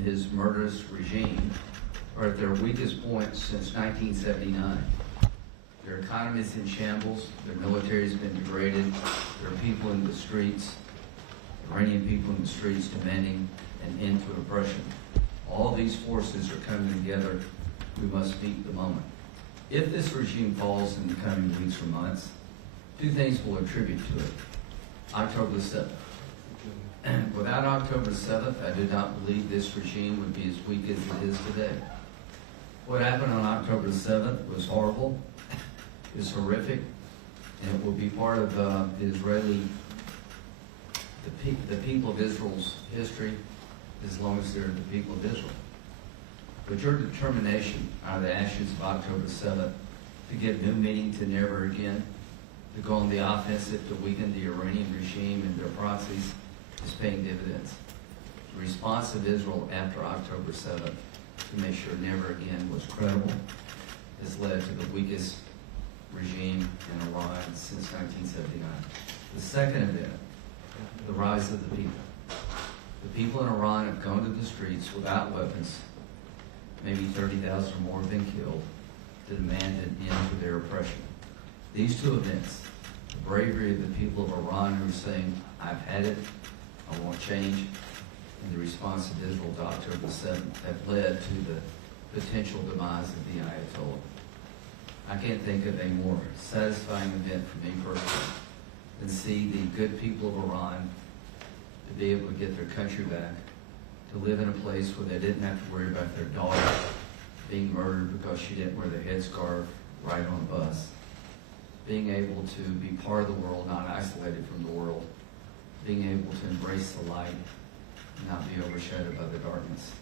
and his murderous regime are at their weakest point since 1979. Their economy is in shambles, their military has been degraded, there are people in the streets, Iranian people in the streets demanding an end to oppression. All these forces are coming together. We must meet the moment. If this regime falls in the coming weeks or months, two things will attribute to it. October the 7th. And without October 7th, I do not believe this regime would be as weak as it is today. What happened on October 7th was horrible, it was horrific, and it will be part of the people of Israel's history as long as they're the people of Israel. But your determination out of the ashes of October 7th to give new meaning to never again, to go on the offensive to weaken the Iranian regime and their proxies, is paying dividends. The response of Israel after October 7th to make sure never again was credible has led to the weakest regime in Iran since 1979. The second event, the rise of the people. The people in Iran have gone to the streets without weapons. Maybe 30,000 or more have been killed to demand an end to their oppression. These two events, the bravery of the people of Iran who are saying, I've had it, I want change, and the response of Israel to October 7th have led to the potential demise of the Ayatollah. I can't think of a more satisfying event for me personally than see the good people of Iran to be able to get their country back, to live in a place where they didn't have to worry about their daughter being murdered because she didn't wear the headscarf right on a bus, being able to be part of the world, not isolated from the world, being able to embrace the light and not be overshadowed by the darkness.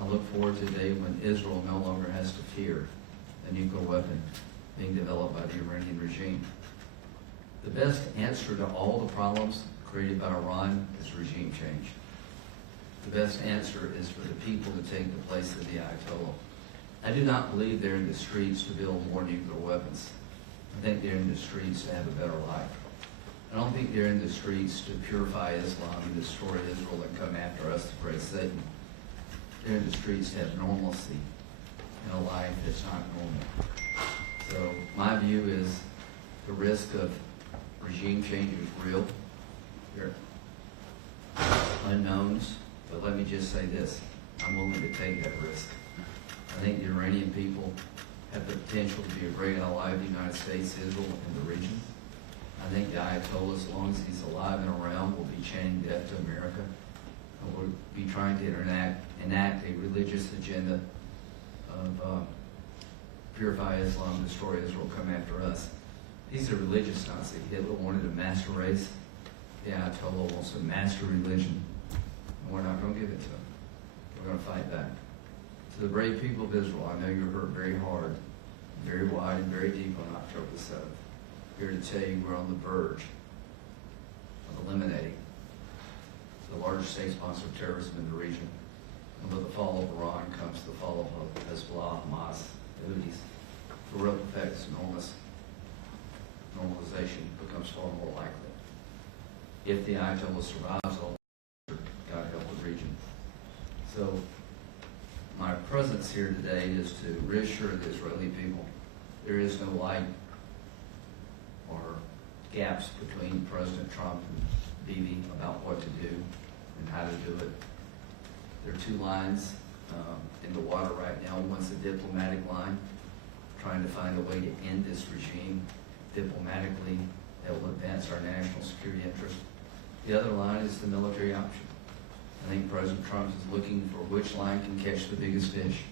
I look forward to the day when Israel no longer has to fear a nuclear weapon being developed by the Iranian regime. The best answer to all the problems created by Iran is regime change. The best answer is for the people to take the place of the Ayatollah. I do not believe they're in the streets to build more nuclear weapons. I think they're in the streets to have a better life. I don't think they're in the streets to purify Islam and destroy Israel and come after us to praise Satan. They're in the streets to have normalcy in a life that's not normal. So my view is the risk of regime change is real. There are unknowns, but let me just say this. I'm willing to take that risk. I think the Iranian people have the potential to be a great ally of the United States, Israel, and the region. I think the Ayatollah, as long as he's alive and around, will be chanting death to America. And will be trying to enact a religious agenda of purify Islam, destroy Israel, come after us. He's a religious Nazi. Hitler wanted a master race. The Ayatollah wants a master religion. And we're not going to give it to him. We're going to fight back. To the brave people of Israel, I know you're hurt very hard, very wide, and very deep on October 7th. Here to tell you we're on the verge of eliminating the largest state sponsor of terrorism in the region. And with the fall of Iran comes the fall of Hezbollah, Hamas, the Houthis. The real effect is enormous. Normalization becomes far more likely. If the Ayatollah survives, all God help the region. So my presence here today is to reassure the Israeli people there is no light or gaps between President Trump and Bibi about what to do and how to do it. There are two lines in the water right now. One's a diplomatic line, trying to find a way to end this regime diplomatically that will advance our national security interest. The other line is the military option. I think President Trump is looking for which line can catch the biggest fish.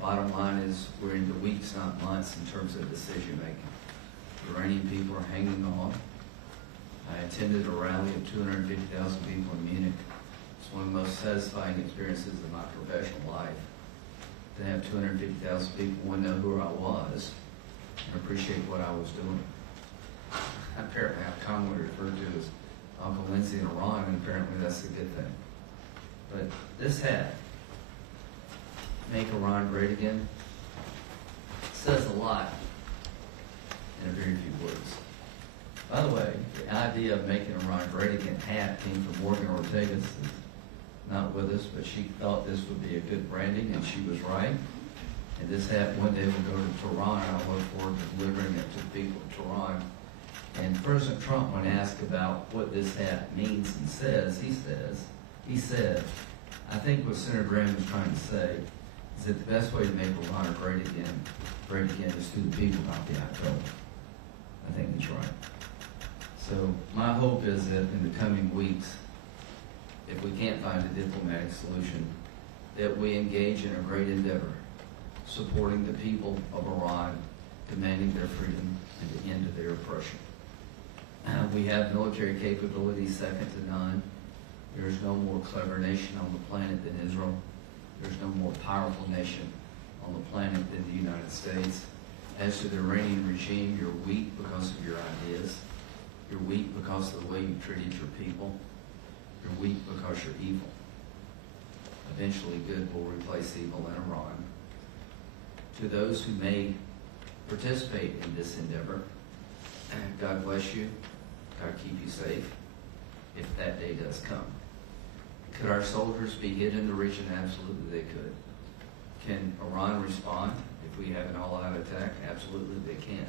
Bottom line is we're into weeks, not months, in terms of decision making. The Iranian people are hanging on. I attended a rally of 250,000 people in Munich. It's one of the most satisfying experiences of my professional life. To have 250,000 people want to know who I was and appreciate what I was doing. Apparently I'm commonly referred to as Uncle Lindsey in Iran, and apparently that's a good thing. But this hat, make Iran great again, says a lot in a very few words. By the way, the idea of making Iran great again hat came from Morgan Ortega's not with us, but she thought this would be a good branding, and she was right. And this hat one day will go to Tehran, and I look forward to delivering it to the people of Tehran. And President Trump, when asked about what this hat means and says, he said, I think what Senator Graham is trying to say is that the best way to make Iran great again is through the people, not the Ayatollah. I think he's right. So my hope is that in the coming weeks, if we can't find a diplomatic solution, that we engage in a great endeavor, supporting the people of Iran, demanding their freedom and the end of their oppression. We have military capabilities second to none. There is no more clever nation on the planet than Israel. There's no more powerful nation on the planet than the United States. As to the Iranian regime, you're weak because of your ideas. You're weak because of the way you treated your people. You're weak because you're evil. Eventually, good will replace evil in Iran. To those who may participate in this endeavor, God bless you. God keep you safe, if that day does come. Could our soldiers be hit in the region? Absolutely they could. Can Iran respond if we have an all-out attack? Absolutely they can.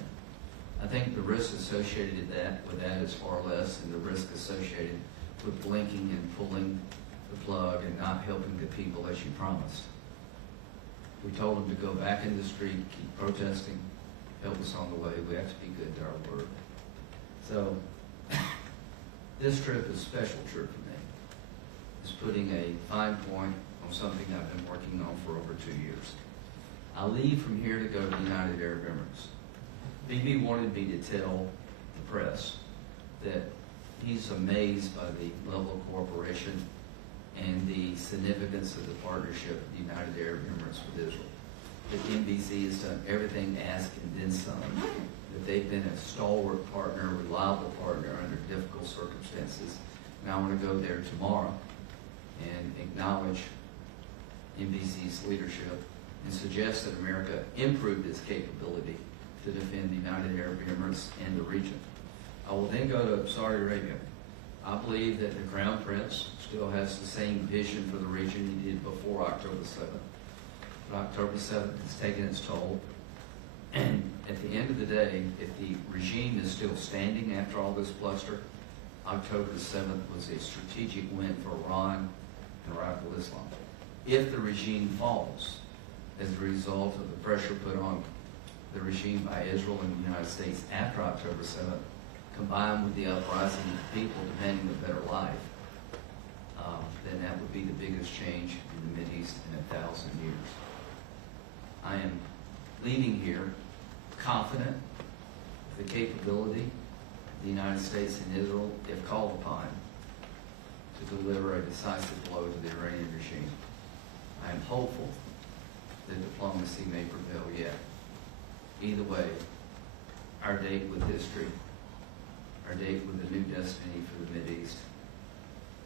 I think the risk associated with that is far less than the risk associated with blinking and pulling the plug and not helping the people as you promised. We told them to go back in the street, keep protesting, help us on the way. We have to be good to our word. So this trip is a special trip for me. It's putting a fine point on something I've been working on for over 2 years. I leave from here to go to the United Arab Emirates. Bibi wanted me to tell the press that he's amazed by the level of cooperation and the significance of the partnership of the United Arab Emirates with Israel. That NBC has done everything asked and then some. That they've been a stalwart partner, a reliable partner under difficult circumstances. And I want to go there tomorrow and acknowledge NBC's leadership and suggest that America improved its capability to defend the United Arab Emirates and the region. I will then go to Saudi Arabia. I believe that the Crown Prince still has the same vision for the region he did before October 7th. But October 7th has taken its toll. And at the end of the day, if the regime is still standing after all this bluster, October 7th was a strategic win for Iran and radical Islam. If the regime falls as a result of the pressure put on the regime by Israel and the United States after October 7th, combined with the uprising of the people demanding a better life, then that would be the biggest change in the Mideast in 1,000 years. I am leaving here confident of the capability of the United States and Israel, if called upon, to deliver a decisive blow to the Iranian regime. I am hopeful that diplomacy may prevail yet. Either way, our date with history, our date with a new destiny for the Mideast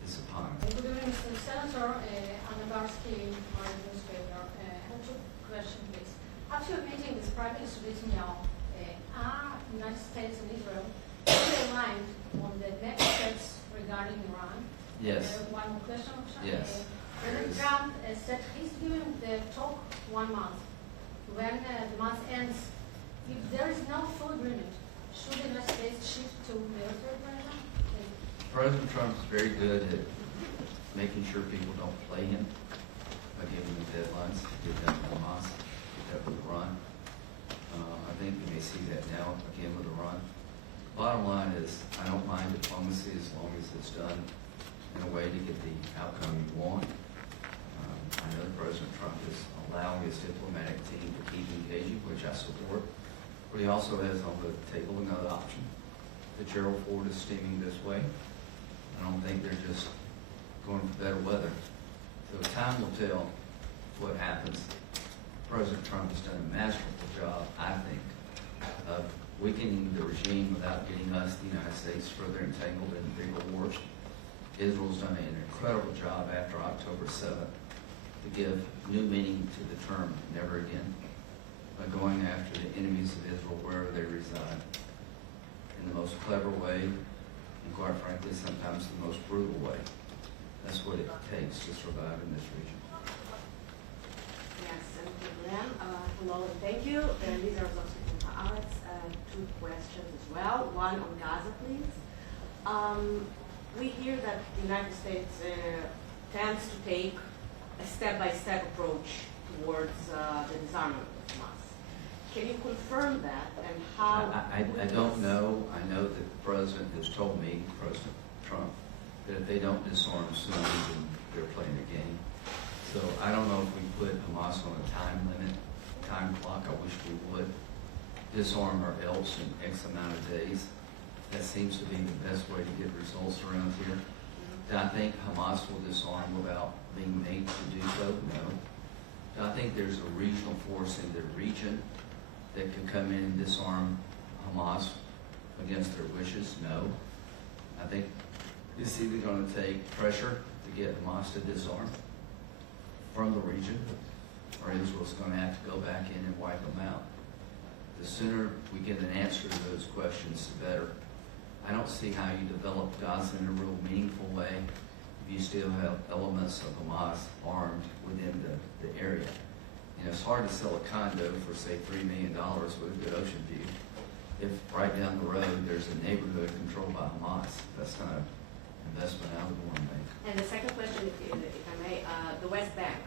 is upon us. Good evening, Mr. Senator Anabarsky, my newspaper. I have two questions, please. After your meeting with Prime Minister Netanyahu, are United States and Israel fully aligned on the next steps regarding Iran? Yes. One more question. Yes. President Trump said he's giving the talk 1 month. When the month ends, if there is no full agreement, should the United States shift to military pressure? President Trump is very good at making sure people don't play him by giving them deadlines. He did that with Hamas, did that with Iran. I think we may see that now again with Iran. Bottom line is, I don't mind diplomacy as long as it's done in a way to get the outcome you want. I know President Trump is allowing his diplomatic team to keep engaging, which I support. But he also has on the table another option. The Gerald Ford is steaming this way. I don't think they're just going for better weather. So time will tell what happens. President Trump has done a masterful job, I think, of weakening the regime without getting us, the United States, further entangled in bigger wars. Israel's done an incredible job after October 7th to give new meaning to the term never again by going after the enemies of Israel wherever they reside in the most clever way and, quite frankly, sometimes the most brutal way. That's what it takes to survive in this region. Yes, Senator Graham, hello and thank you. These are from Alex. Two questions as well. One on Gaza, please. We hear that the United States tends to take a step-by-step approach towards the disarmament of Hamas. Can you confirm that and how? I don't know. I know that the president has told me, President Trump, that if they don't disarm soon, then they're playing a game. So I don't know if we put Hamas on a time limit, time clock. I wish we would. Disarm or else in X amount of days. That seems to be the best way to get results around here. Do I think Hamas will disarm without being made to do so? No. Do I think there's a regional force in the region that can come in and disarm Hamas against their wishes? No. I think it's either going to take pressure to get Hamas to disarm from the region, or Israel's going to have to go back in and wipe them out. The sooner we get an answer to those questions, the better. I don't see how you develop Gaza in a real meaningful way if you still have elements of Hamas armed within the area. You know, it's hard to sell a condo for, say, $3 million with a good ocean view if right down the road there's a neighborhood controlled by Hamas. That's not an investment I would want to make. And the second question, if I may, the West Bank.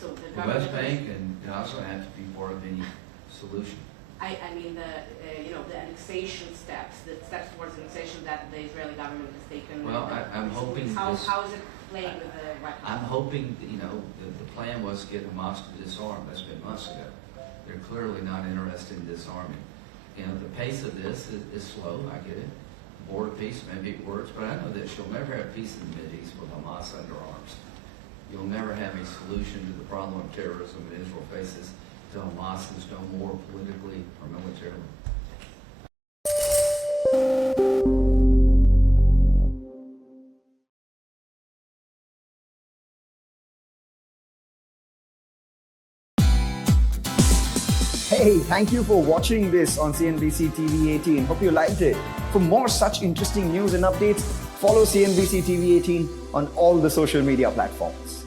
So The West Bank and Gaza have to be part of any solution. I mean the annexation steps, the steps towards annexation that the Israeli government has taken. Well, I'm hoping how this- is it playing with the White House? I'm hoping, that, the plan was to get Hamas to disarm. That's been months ago. They're clearly not interested in disarming. The pace of this is slow. I get it. Border peace, maybe it works, but I know that you'll never have peace in the Mideast with Hamas under arms. You'll never have a solution to the problem of terrorism that Israel faces till Hamas is no more politically or militarily. Hey, thank you for watching this on CNBC TV 18. Hope you liked it. For more such interesting news and updates, follow CNBC TV 18 on all the social media platforms.